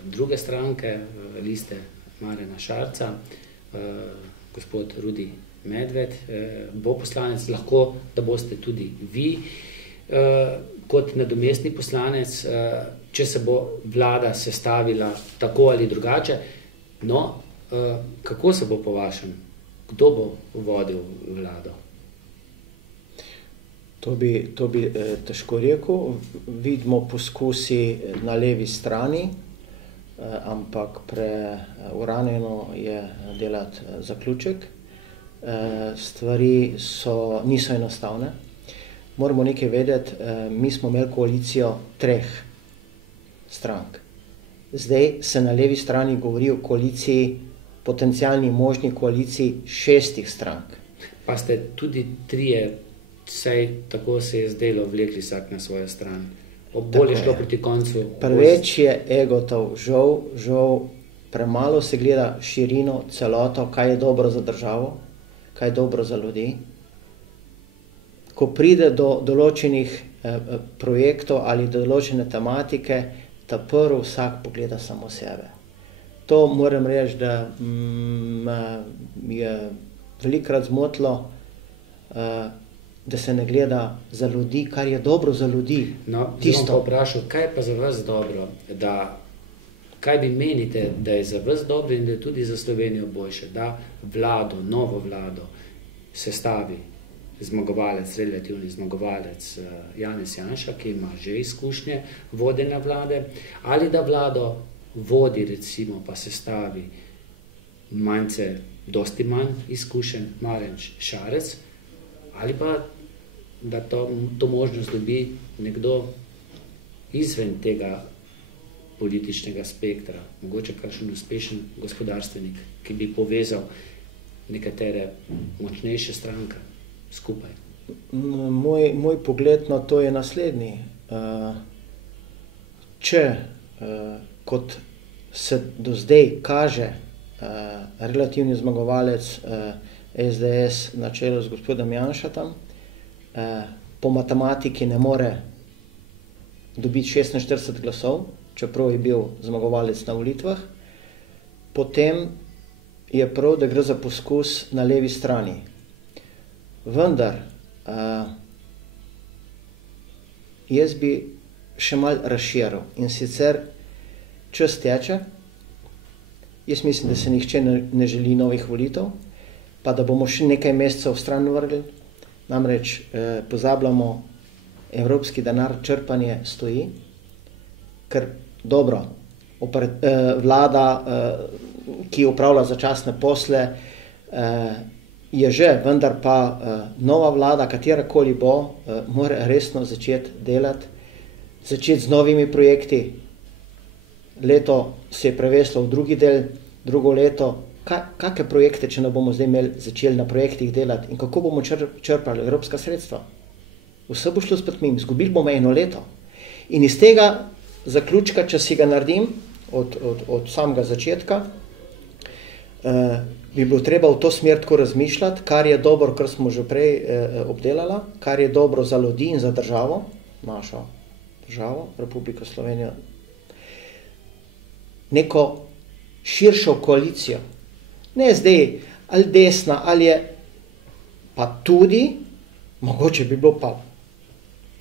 druge stranke, liste Marjana Šarca, gospod Rudi Medved, bo poslanec, lahko, da boste tudi vi kot nadomestni poslanec, če se bo vlada sestavila tako ali drugače. No, kako se bo po vašem? Kdo bo vodil vlado? To bi težko rekel. Vidimo poskusi na levi strani, ampak preuranjeno je delati zaključek. Stvari niso enostavne. Moramo nekaj vedeti, mi smo imeli koalicijo 3 strank. Zdaj se na levi strani govori o koaliciji, potencialni možni koaliciji 6 strank. Pa ste tudi 3, vsaj tako se je zdelo, vlekli vsak na svojo stran. Bolje šlo proti koncu. Preveč je egotov, žal premalo se gleda širino, celoto, kaj je dobro za državo, kaj je dobro za ljudi. Ko pride do določenih projektov ali do določene tematike, ta prvo vsak pogleda samo sebe. To moram reči, da je velikokrat zmotilo, da se ne gleda za ljudi, kar je dobro za ljudi. No, bom pa vprašal, kaj je pa za vas dobro, kaj vi menite, da je za vas dobro in da je tudi za Slovenijo boljše, da vlado, novo vlado sestavi zmagovalec, relativni zmagovalec Janez Janša, ki ima že izkušnje vodenja vlade, ali da vlado vodi, recimo, pa sestavi dosti manj izkušen Marjan Šarec, ali pa da to možnost dobi nekdo izven tega političnega spektra, mogoče kakšen uspešen gospodarstvenik, ki bi povezal nekatere močnejše stranke skupaj. Moj pogled na to je naslednji. Če kot se do zdaj kaže relativni zmagovalec SDS na čelu z gospodom Janšatom, po matematiki ne more dobiti 46 glasov, čeprav je bil zmagovalec na volitvah, potem je prav, da gre za poskus na levi strani. Vendar, jaz bi še malo razširil in sicer čas teče, jaz mislim, da se nihče ne želi novih volitev, pa da bomo še nekaj mesecev stran vrgli, namreč pozabljamo, evropski denar, črpanje stoji, ker dobro, vlada, ki upravlja začasne posle, je že, vendar pa nova vlada, katerakoli bo, mora resno začeti delati, začeti z novimi projekti. Leto se je preveslo v drugi del, drugo leto, kakšne projekte, če ne bomo zdaj začeli na projektih delati in kako bomo črpali evropska sredstva? Vse bo šlo spet mimo, izgubili bomo 1 leto. In iz tega zaključka, če si ga naredim od samega začetka, bi bilo treba v to smer tako razmišljati, kar je dobro, kar smo že prej obdelala, kar je dobro za ljudi in za državo, našo državo, Republiko Slovenijo, neko širšo koalicijo. Ne zdaj, ali desna, ali je, pa tudi, mogoče bi bilo pa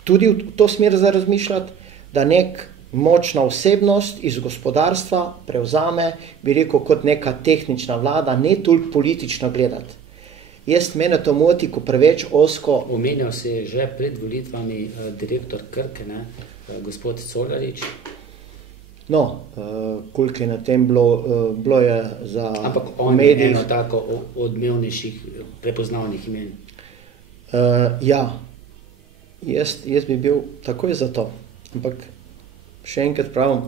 tudi v to smer za razmišljati, da nek močna osebnost iz gospodarstva prevzame, bi rekel, kot neka tehnična vlada, ne toliko politično gledati. Mene to moti, ko preveč osko... Omenjal se je že pred volitvami direktor Krke, ne? Gospod Colarič. No, koliko je na tem bilo je za medijih... Ampak on je eno tako odmevnejših prepoznavnih imen. Ja, jaz bi bil takoj za to. Ampak še enkrat pravim,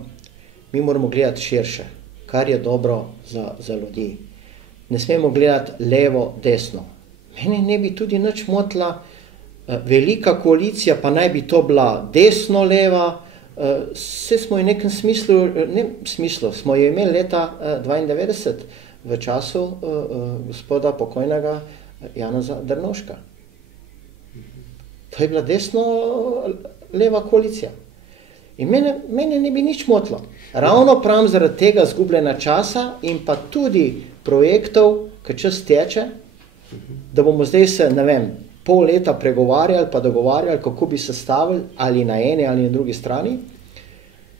mi moramo gledati širše, kar je dobro za ljudi. Ne smemo gledati levo, desno. Mene ne bi tudi nič motila velika koalicija, pa naj bi to bila desno-leva. Vse smo v nekem smislu, smo jo imeli leta 1992 v času gospoda pokojnega Janeza Drnovška. To je bila desno-leva koalicija. In mene ne bi nič motilo. Ravno pravim zaradi tega zgubljena časa in pa tudi projektov, ki čas teče, da bomo zdaj se, ne vem, pol leta pregovarjali pa dogovarjali, kako bi se stavili ali na eni ali na drugi strani,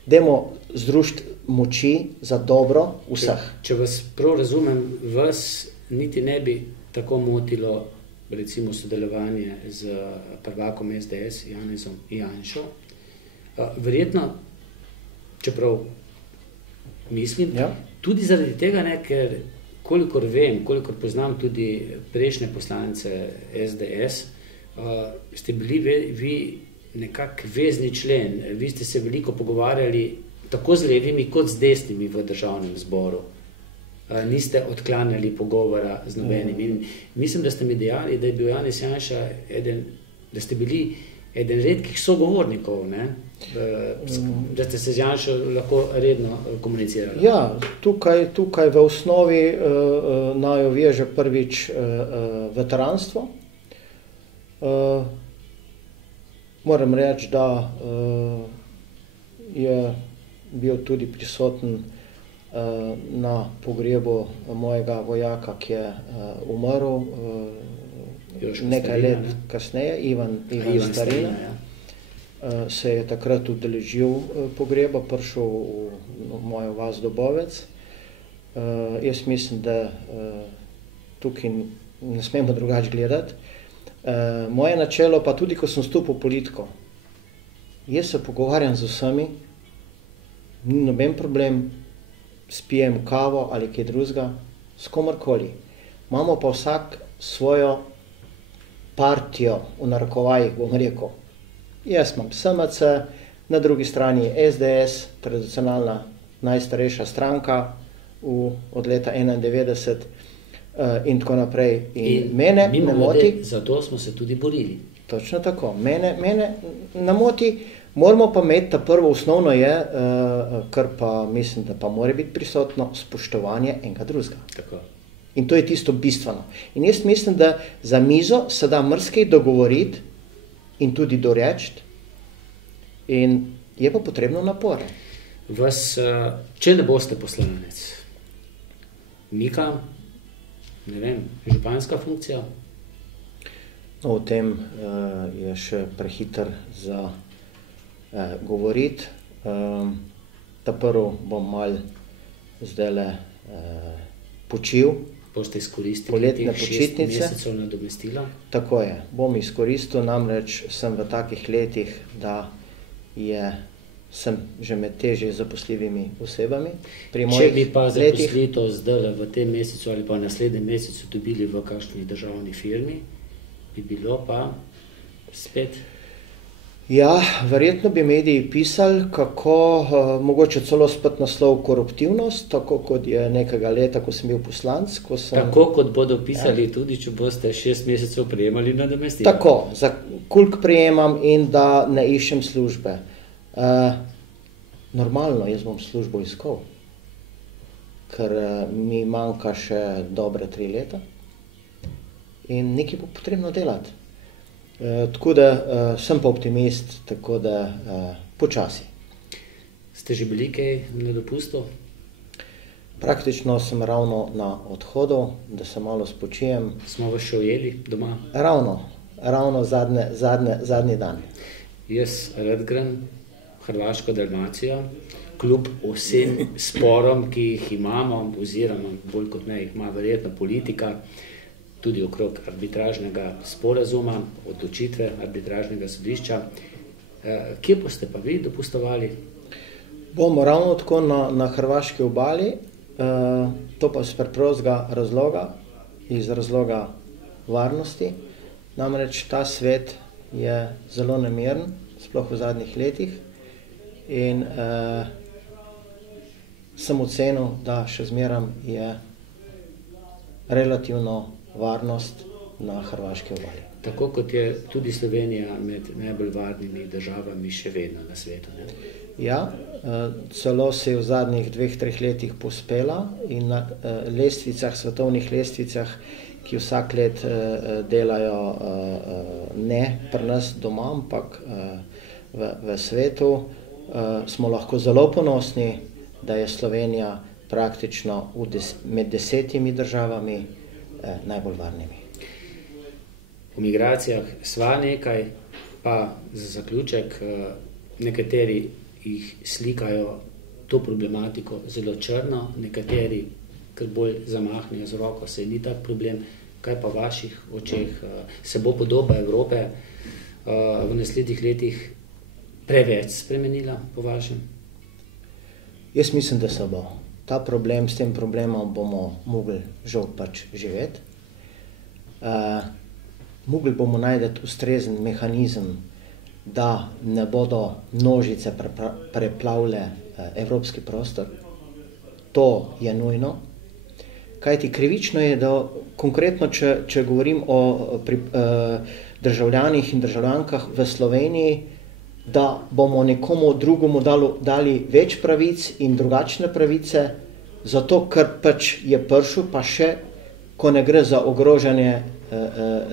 dajmo združiti moči za dobro vseh. Če vas prav razumem, vas niti ne bi tako motilo recimo sodelovanje z prvakom SDS Janezom Janšo. Verjetno, čeprav mislim, tudi zaradi tega, ne, ker kolikor vem, kolikor poznam tudi prejšnje poslance SDS, ste bili vi nekak vezni člen, vi ste se veliko pogovarjali tako z levimi kot z desnimi v državnem zboru. Niste odklanjali pogovora z nobenim. Mislim, da ste mi dejali, da je bil Janez Janša da ste bili eden redkih sogovornikov, ne? Da ste se z Janšo lahko redno komunicirali. Ja, tukaj v osnovi naju veže prvič veteranstvo. Moram reči, da je bil tudi prisoten na pogrebu mojega vojaka, ki je umrl nekaj let kasneje, Ivan Starina. Se je takrat udeležil pogreba, prišel v mojo vas Dobovec. Jaz mislim, da tukaj ne smemo drugače gledati. Moje načelo pa tudi, ko sem stopil v politiko, jaz se pogovarjam z vsemi, ni noben problem, spijem kavo ali kaj drugega, s komorkoli. Imamo pa vsak svojo partijo, v narekovajih bom rekel. Jaz imam SMC, na drugi strani SDS, tradicionalna najstarejša stranka od leta 1991 in tako naprej. In mene ne moti. Zato smo se tudi borili. Točno tako. Mene ne moti, moramo pa imeti, ta prvo osnovno je, kar pa mislim, da pa mora biti prisotno, spoštovanje enega drugega. Tako. In to je tisto bistveno. In jaz mislim, da za mizo se da marsikaj dogovoriti in tudi doreči, in je pa potrebno napore. Vas, če ne boste poslanec, mika, ne vem, županska funkcija? No, o tem je še prehiter za govoriti. Ta prvo bom malo zdajle počil. Boste izkoristili poletne počitnice? 6 mesecev nadomestila? Tako je. Bom izkoristil, namreč sem v takih letih, da sem že med težje zaposljivimi osebami. Če bi pa zaposlitev zdaj v tem mesecu ali pa naslednjem mesecu dobili v kakšni državni firmi, bi bilo pa spet? Ja, verjetno bi mediji pisali, kako mogoče celo spet naslov koruptivnost, tako kot je nekega leta, ko sem bil poslanec. Tako kot bodo pisali tudi, če boste 6 mesecev prejemali nadomestilo. Tako, za koliko prejemam in da ne iščem službe. Normalno, jaz bom službo iskal, ker mi manjka še dobre 3 leta in nekaj bo potrebno delati. Tako da sem pa optimist, tako da počasi. Ste že bili kaj na dopustu? Praktično sem ravno na odhodu, da se malo spočijem. Smo vas še ujeli doma? Ravno zadnji dan. Jaz rad grem Hrvaško Dalmacijo, kljub vsem sporom, ki jih imamo, oziroma bolj kot ne jih ima verjetno politika, tudi okrog arbitražnega sporazuma, odločitve arbitražnega sodišča. Kje boste pa vi dopustovali? Bomo ravno tako na hrvaški obali, to pa iz preprostega razloga, iz razloga varnosti. Namreč ta svet je zelo nemiren, sploh v zadnjih letih, in sem ocenil, da še zmeram je relativno varnost na hrvaški obali. Tako kot je tudi Slovenija med najbolj varnimi državami še vedno na svetu, ne? Ja, celo se je v zadnjih 2-3 letih pospela in na lestvicah, svetovnih lestvicah, ki vsak let delajo ne pri nas doma, ampak v svetu, smo lahko zelo ponosni, da je Slovenija praktično med 10 državami najbolj varnimi. O migracijah sva nekaj, pa za zaključek, nekateri jih slikajo to problematiko zelo črno, nekateri kar bolj zamahnejo z roko, se ni tak problem. Kaj pa v vaših očeh? Se bo podoba Evrope v naslednjih letih preveč spremenila po vašem? Jaz mislim, da se bo. S tem problemom bomo mogli žal pač živeti. Mogli bomo najti ustrezen mehanizem, da ne bodo množice preplavile evropski prostor. To je nujno. Kajti krivično je, da konkretno, če govorim o državljanih in državljankah v Sloveniji, da bomo nekomu drugemu dali več pravic in drugačne pravice, zato ker pač je prišel, pa še, ko ne gre za ogrožanje,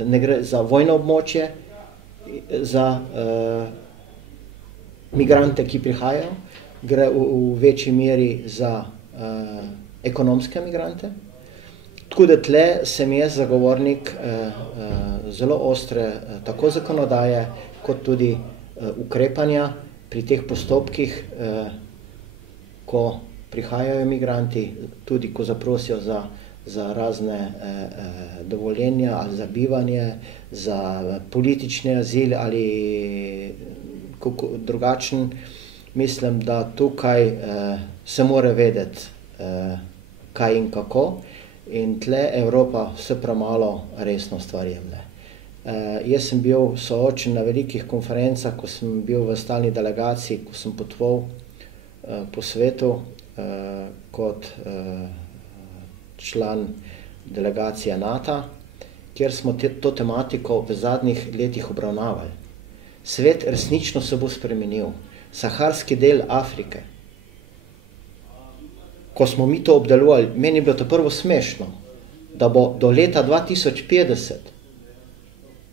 ne gre za vojno območje, za migrante, ki prihajajo, gre v večji meri za ekonomske migrante. Tako da tle sem jaz zagovornik zelo ostre tako zakonodaje, kot tudi ukrepanja pri teh postopkih, ko prihajajo migranti, tudi ko zaprosijo za razne dovoljenja ali za bivanje, za politični azil ali drugačen. Mislim, da tukaj se mora vedeti, kaj in kako, in tle Evropa vse premalo resno stvar jemlje. Jaz sem bil soočen na velikih konferencah, ko sem bil v stalni delegaciji, ko sem potoval po svetu kot član delegacije NATO, kjer smo to tematiko v zadnjih letih obravnavali. Svet resnično se bo spremenil. Saharski del Afrike, ko smo mi to obdelovali, meni je bilo to prvo smešno, da bo do leta 2050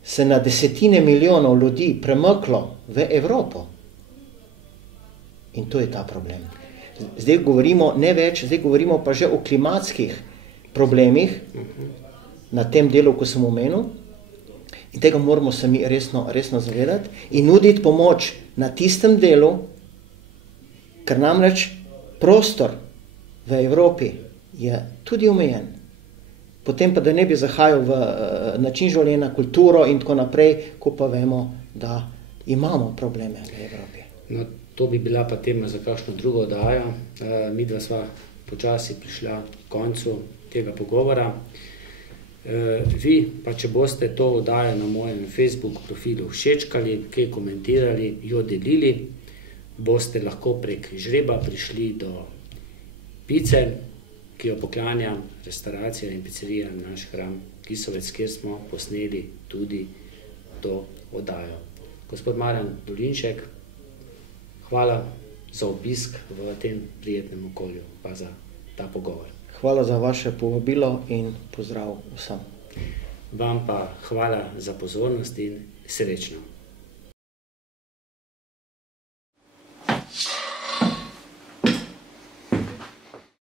se na desetine milijonov ljudi premaklo v Evropo. In to je ta problem. Zdaj govorimo ne več, zdaj govorimo pa že o klimatskih problemih na tem delu, ko sem omenil, in tega moramo se mi resno zavedati in nuditi pomoč na tistem delu, ker namreč prostor v Evropi je tudi omejen. Potem pa, da ne bi zahajal v način življenja, kulturo in tako naprej, ko pa vemo, da imamo probleme v Evropi. No, to bi bila pa tema za kakšno drugo oddajo. Midva sva počasi prišla k koncu tega pogovora. Vi pa, če boste to oddajo na mojem Facebook profilu všečkali, kaj komentirali, jo delili, boste lahko prek žreba prišli do pice, ki jo poklanja restauracija in pizzerija naš hram Kisovec, kjer smo posneli tudi to oddajo. Gospod Marjan Dolinšek, hvala za obisk v tem prijetnem okolju, pa za ta pogovor. Hvala za vaše povabilo in pozdrav vsem. Vam pa hvala za pozornost in srečno.